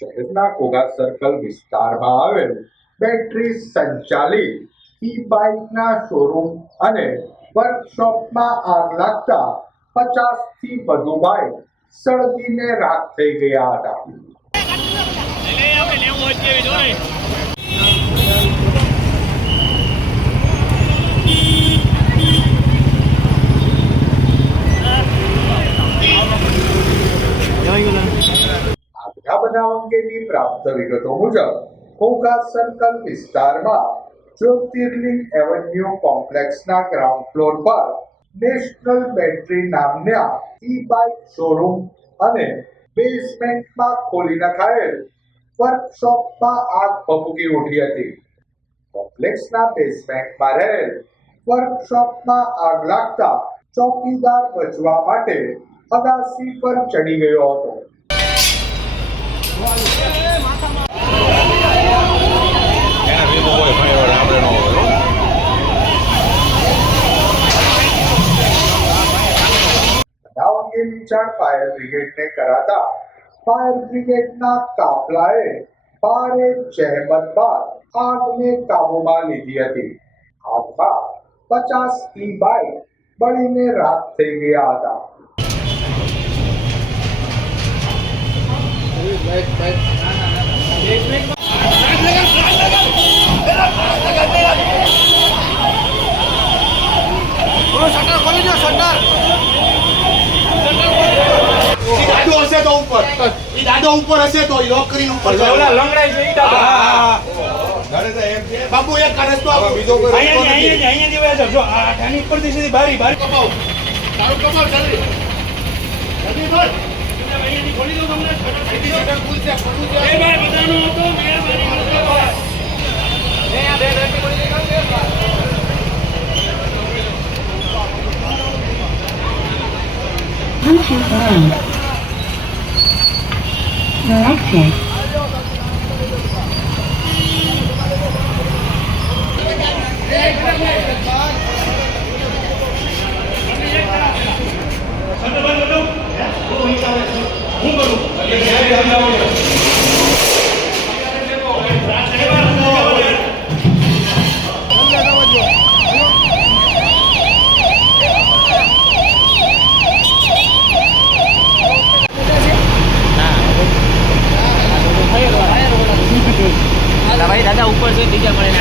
શહેરના ઘોઘા સર્કલ વિસ્તારમાં આવેલ બેટરી સંચાલિત ઈ બાઇકના શોરૂમ અને વર્કશોપમાં આગ લાગતા 50થી વધુ બાઇક સળગીને રાખ થઈ ગયા હતા. આગના બનાવ અંગેની પ્રાપ્ત વિગતો મુજબ ઘોઘા સર્કલ વિસ્તારમાં જ્યોતિર્લિંગ એવન્યુ કોમ્પ્લેક્સના ગ્રાઉન્ડ ફ્લોર પર નેશનલ બેટરી નામના ઈ બાઇક શોરૂમ અને બેઝમેન્ટમાં ખોલી નખાયેલ વર્કશોપમાં આગ ભભૂકી ઉઠી હતી. કોમ્પ્લેક્સના બેઝમેન્ટમાં રહેલ વર્કશોપમાં આગ લાગતા ચોકીદાર બચવા માટે અગાસી પર ચડી ગયો હતો. બનાવ અંગેની જાણ ફાયર બ્રિગેડને કરાતા ફાયર બ્રિગેડના કાફલાએ ભારે જહેમત બાદ આગને કાબૂમાં લીધી હતી. આગમાં 50 ઈ બાઇક બળીને રાખ થઈ ગયા હતા. દાદો ઉપર હશે તો લોક કરીને ઉપર લંગડાઈ છે બાબુ એક કરસ તો બીજો અહીંયા જેવા છે જો આ ઠાની ઉપર થી સીધી બારી કપાવ તારું કપાવ જલ્દી જલ્દી બોલ અહીંયાથી ખોલી દો તમને શટર ફૂલ છે ખોટું છે એ ભાઈ બધાનો હતો મહેરબાની એ આ બે ધરતી ખોલી દે Selected. भाई दादा ऊपर से नीचे पड़े ना